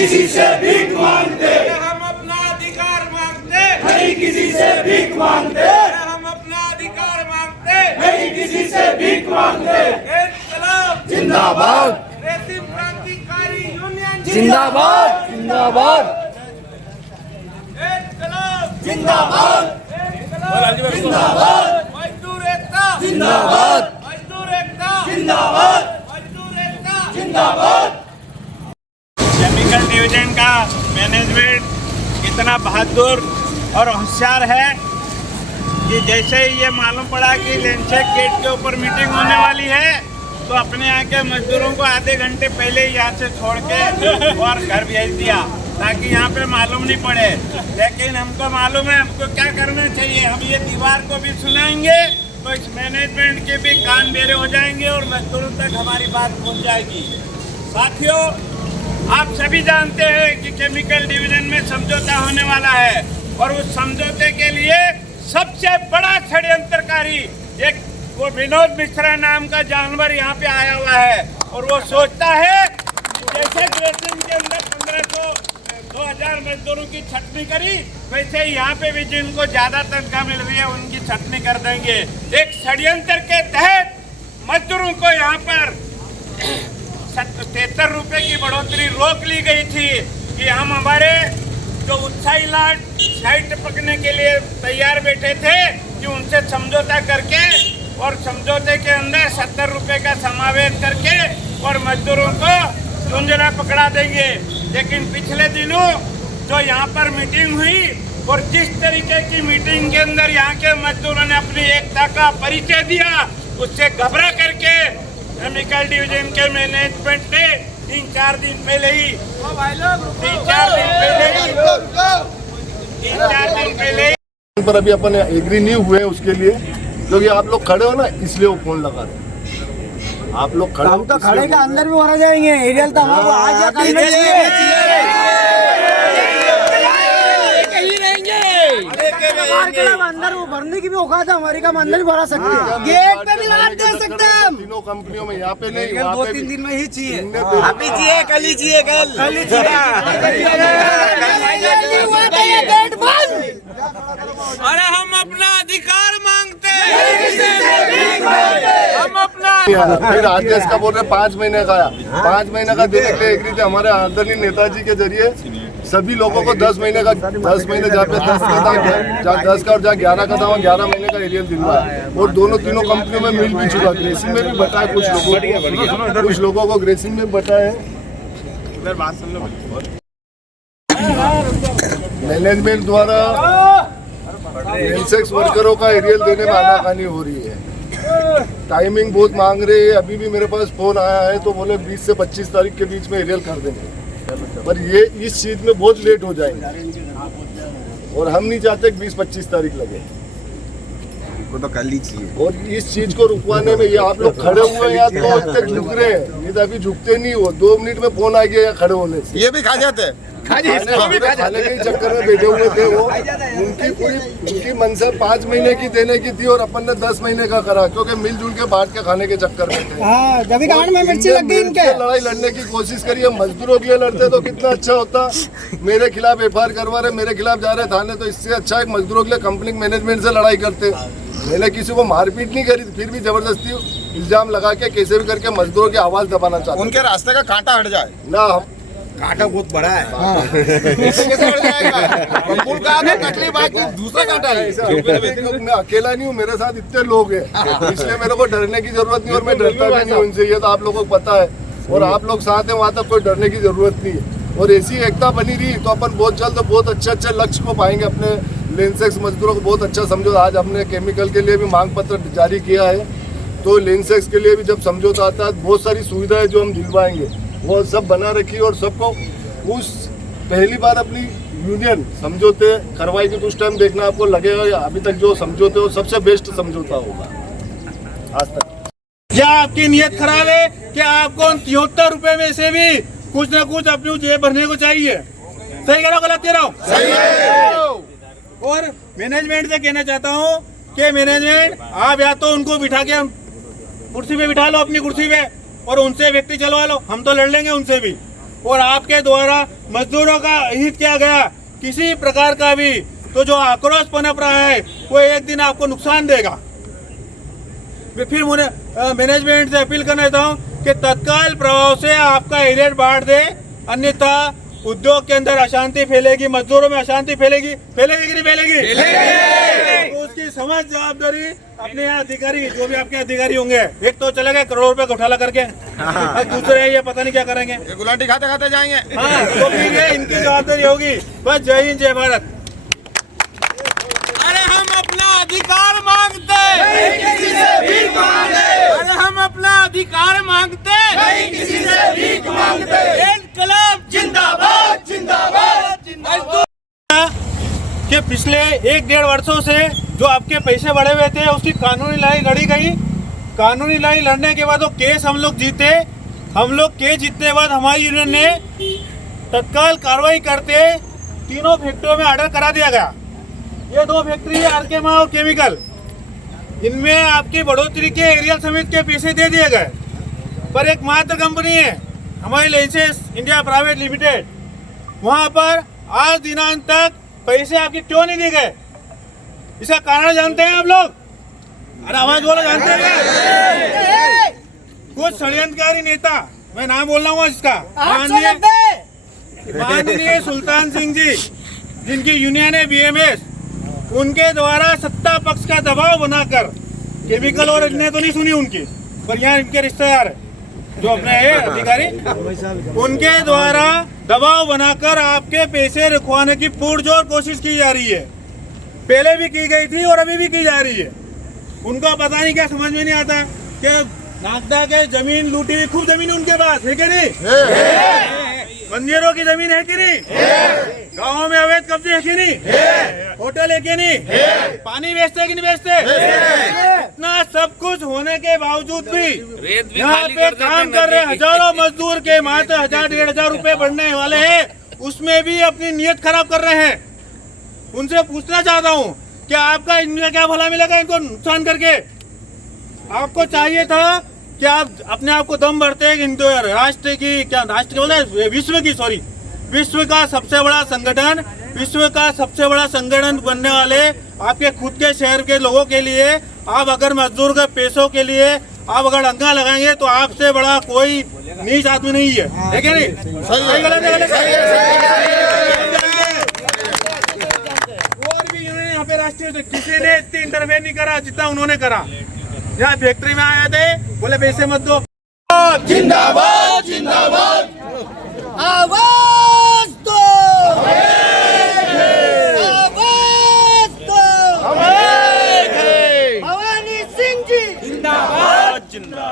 किसी से भीख मांगते, हम अपना अधिकार मांगते, नहीं किसी से भीख मांगते, हम अपना अधिकार मांगते, नहीं किसी से भीख मांगते। इंकलाब जिंदाबाद, रेसिम क्रांतिकारी यूनियन जिंदाबाद, जिंदाबाद, इंकलाब जिंदाबाद, जिंदाबाद, मजदूर एकता जिंदाबाद, मजदूर एकता जिंदाबाद, मजदूर एकता जिंदाबाद। केमिकल डिवीजन का मैनेजमेंट इतना बहादुर और होशियार है कि जैसे ही ये मालूम पड़ा कि लेंचेक गेट के ऊपर मीटिंग होने वाली है तो अपने यहाँ के मजदूरों को आधे घंटे पहले ही यहाँ से छोड़ के और घर भेज दिया ताकि यहाँ पे मालूम नहीं पड़े। लेकिन हमको मालूम है हमको क्या करना चाहिए। हम ये दीवार को भी सुनाएंगे तो इस मैनेजमेंट के भी कान बेरे हो जाएंगे और मजदूरों तक हमारी बात पहुँच जाएगी। साथियों, आप सभी जानते हैं कि केमिकल डिवीजन में समझौता होने वाला है और उस समझौते के लिए सबसे बड़ा षड्यंत्रकारी एक वो विनोद मिश्रा नाम का जानवर यहाँ पे आया हुआ है और वो सोचता है जैसे ग्रेसिंग के अंदर 1500-2000 मजदूरों की छटनी करी वैसे ही यहाँ पे भी जिनको ज्यादा तनख्वाह मिल रही है उनकी छटनी कर देंगे। एक षड्यंत्र के तहत मजदूरों को यहाँ पर 73 रुपए की बढ़ोतरी रोक ली गई थी कि हम हमारे जो उत्साही लाट साइड पकने के लिए तैयार बैठे थे कि उनसे समझौता करके और समझौते के अंदर 70 रुपए का समावेश करके और मजदूरों को झुंझुना पकड़ा देंगे। लेकिन पिछले दिनों जो यहाँ पर मीटिंग हुई और जिस तरीके की मीटिंग के अंदर यहाँ के मजदूरों ने अपनी एकता का परिचय दिया उससे घबरा करके केमिकल डिवीजन के मैनेजमेंट ने 3-4 दिन पहले ही 3-4 दिन पहले पर अभी अपन एग्री नहीं हुए उसके लिए क्योंकि आप लोग खड़े हो ना इसलिए वो फोन लगा रहे हैं। आप लोग खड़े हम तो खड़े के अंदर भी हो जाएंगे। एरियल तो हमको आज या कल में अंदर वो भरने की भी औकात है हमारी, का अंदर भी भरा सकते हैं, गेट पे भी लगा दे सकते हैं हम। तीनों कंपनियों में यहाँ पे नहीं, 2-3 दिन में ही चाहिए, अभी चाहिए, कल ही चाहिए, कल ही चाहिए, गेट बंद। अरे हम अपना अधिकार मांगते हैं, हम अपना फिर आदेश का बोल रहे 5 महीने का 5 महीने का देने के लिए एग्री थे। हमारे आदरणीय नेताजी के जरिए सभी लोगों को 10 महीने का 10 महीने जहाँ पे 10 का था, जहाँ 10 का और जहाँ 11 का था वहाँ 11 महीने का एरियल दिलवा है और दोनों तीनों कंपनियों में मिल भी चुका। ग्रेसिंग में भी बटा है कुछ लोगों को ग्रेसिंग में बटा है। मैनेजमेंट द्वारा लेंसेक्स वर्करों का एरियल देने में आनाकानी हो रही है। टाइमिंग बहुत मांग रहे हैं। अभी भी मेरे पास फोन आया है तो बोले 20 से 25 तारीख के बीच में एरियल कर देंगे, पर ये इस चीज में बहुत लेट हो जाएंगे और हम नहीं चाहते कि 20-25 तारीख लगे तो कल ही चाहिए। और इस चीज को रुकवाने में ये आप लोग खड़े हुए हैं या तो तक झुक रहे हैं, ये तो अभी झुकते नहीं हो। 2 मिनट में फोन आ गया खड़े होने से। ये भी खा जाते हैं, खाने के चक्कर में बैठे हुए थे वो। उनकी मंशा 5 महीने की देने की थी और अपन ने 10 महीने का करा क्योंकि मिलजुल के बांट के खाने के चक्कर में थे। लड़ाई लड़ने की कोशिश करी, हम मजदूरों के लिए लड़ते तो कितना अच्छा होता। मेरे खिलाफ FIR करवा रहे, मेरे खिलाफ जा रहे थाने, तो इससे अच्छा एक मजदूरों के लिए कंपनी मैनेजमेंट से लड़ाई करते। मैंने किसी को मारपीट नहीं करी, फिर भी जबरदस्ती इल्जाम लगा के कैसे भी करके मजदूरों की आवाज दबाना चाहते। उनके रास्ते का कांटा हट जाए ना, कांटा बहुत बड़ा है। कैसे हट जाएगा? पुल का तो तकलीफ आती, दूसरा कांटा है। मैं अकेला नहीं हूँ, मेरे साथ इतने लोग हैं, इसलिए मेरे को डरने की जरूरत नहीं और मैं डरता भी नहीं उनसे। ये तो आप लोगों को पता है और आप लोग साथ हैं, वहाँ तक कोई डरने की जरूरत नहीं है। और ऐसी एकता बनी रही तो अपन बहुत जल्द बहुत अच्छे लक्ष्य को पाएंगे। अपने लेंसेक्स मजदूरों को बहुत अच्छा समझो। आज हमने केमिकल के लिए भी मांग पत्र जारी किया है, तो लेंसेक्स के लिए भी जब समझौता आता है बहुत सारी सुविधाएं जो हम दिलवाएंगे वो सब बना रखी और सबको उस पहली बार अपनी यूनियन समझौते करवाएगी तो उस टाइम देखना आपको लगेगा अभी तक जो समझौते हो सबसे बेस्ट समझौता होगा आज तक। क्या आपकी नियत खराब है कि आपको 73 रुपए में से भी कुछ न कुछ अपनी जेब भरने को चाहिए? सही कह रहा हूँ, गलत कह रहा हूँ? सही है। और मैनेजमेंट से कहना चाहता हूँ कि मैनेजमेंट आप या तो उनको बिठा के कुर्सी पे बिठा लो, अपनी कुर्सी पे, और उनसे व्यक्ति चलवा लो, हम तो लड़ लेंगे उनसे भी। और आपके द्वारा मजदूरों का हित किया गया किसी प्रकार का भी, तो जो आक्रोश पनप रहा है वो एक दिन आपको नुकसान देगा। मैं फिर मैनेजमेंट से अपील करना चाहता हूँ कि तत्काल प्रभाव से आपका एरियर बांट दे, अन्यथा उद्योग के अंदर अशांति फैलेगी, मजदूरों में अशांति फैलेगी कि नहीं फैलेगी? तो उसकी समझ जवाबदारी अपने यहाँ अधिकारी, जो भी आपके अधिकारी होंगे, एक तो चले गए करोड़ रुपए घोटाला करके, और दूसरे ये पता नहीं क्या करेंगे, गुलाटी खाते खाते जाएंगे। हाँ, तो फिर ये इनकी जवाबदारी होगी। बस जय हिंद जय भारत। अरे हम अपना अधिकार मांगते, किसी से भीख मांगते, अरे हम अपना अधिकार मांगते, नहीं किसी से भीख मांगते। इनकलाब जिंदाबाद जिंदाबाद जिंदाबाद। कि पिछले 1-1.5 वर्षों से जो आपके पैसे बढ़े हुए थे उसकी कानूनी लड़ाई लड़ी गई। कानूनी लड़ाई लड़ने के बाद वो केस हम लोग जीते। हम लोग केस जीतने के बाद हमारी यूनियन ने तत्काल कार्रवाई करते 3 फैक्ट्रियों में ऑर्डर करा दिया गया। ये 2 फैक्ट्री है, आरकेमा और केमिकल, इनमें आपकी बढ़ोतरी के एरियल समिति के पैसे दे दिए गए। पर एक मात्र कंपनी है हमारी लाइसेंस इंडिया प्राइवेट लिमिटेड, वहां पर आज दिनांक तक पैसे आपके क्यों नहीं दिए गए? इसका कारण जानते हैं आप लोग? अरे आवाज बोलो, जानते हैं? कुछ षड्यंत्रकारी नेता, मैं नाम बोल रहा हूँ इसका, माननीय सुल्तान सिंह जी, जिनकी यूनियन है बीएमएस, उनके द्वारा सत्ता पक्ष का दबाव बनाकर, केमिकल और इतने तो नहीं सुनी उनकी, पर यहाँ इनके रिश्तेदार है जो अपने है अधिकारी, उनके द्वारा दबाव बनाकर आपके पैसे रुकवाने की पुरजोर कोशिश की जा रही है। पहले भी की गई थी और अभी भी की जा रही है। उनको पता नहीं क्या समझ में नहीं आता कि नागदा के जमीन लूटी, खूब जमीन उनके पास है कि नहीं? बंदियों की जमीन है कि नहीं? गाँव में अवैध कब्जे है कि नहीं? होटल है कि नहीं? पानी बेचते कि नहीं बेचते? इतना सब कुछ होने के बावजूद भी यहाँ पे काम कर रहे हजारों मजदूर के मात्र 1000-1500 रुपए बढ़ने वाले हैं, उसमें भी अपनी नीयत खराब कर रहे हैं। उनसे पूछना चाहता हूँ कि आपका इनमें क्या भला मिलेगा इनको नुकसान करके? आपको चाहिए था कि आप अपने आप को दम भरते हैं हिंदू राष्ट्र की, क्या राष्ट्र के बोले, विश्व का सबसे बड़ा संगठन, विश्व का सबसे बड़ा संगठन बनने वाले आपके खुद के शहर के लोगों के लिए आप अगर मजदूर के पैसों के लिए आप अगर डंगा लगाएंगे तो आपसे बड़ा कोई नीच आदमी नहीं है क्या नहीं? सही गलत है? और भी यहाँ पे राष्ट्रीय किसी ने इतनी इंटरफेयर नहीं करा जितना उन्होंने करा। यहाँ फैक्ट्री में आए थे, बोले पैसे मत दो। जिंदाबाद जिंदाबाद। आवाज दो, आवाज दो, भवानी सिंह जी जिंदाबाद जिंदाबाद।